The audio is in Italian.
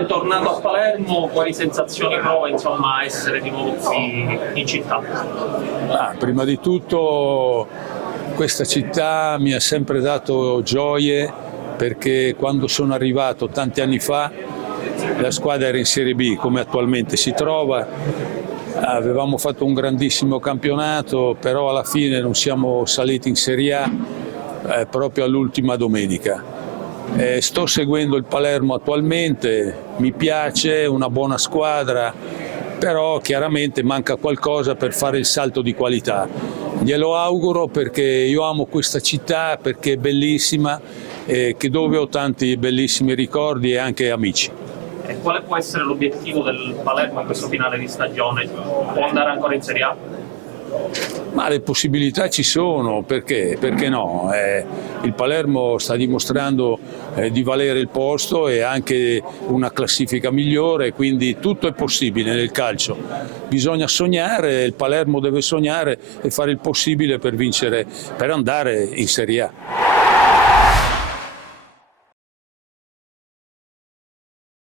bentornato a Palermo, quali sensazioni prova insomma essere di nuovo qui in città? Prima di tutto questa città mi ha sempre dato gioie, perché quando sono arrivato tanti anni fa la squadra era in Serie B come attualmente si trova, avevamo fatto un grandissimo campionato, però alla fine non siamo saliti in Serie A proprio all'ultima domenica. Sto seguendo il Palermo attualmente, mi piace, è una buona squadra, però chiaramente manca qualcosa per fare il salto di qualità. Glielo auguro, perché io amo questa città, perché è bellissima, dove ho tanti bellissimi ricordi e anche amici. E quale può essere l'obiettivo del Palermo in questo finale di stagione? Può andare ancora in Serie A? Ma le possibilità ci sono, perché no? Il Palermo sta dimostrando di valere il posto e anche una classifica migliore, quindi tutto è possibile nel calcio. Bisogna sognare, il Palermo deve sognare e fare il possibile per vincere, per andare in Serie A.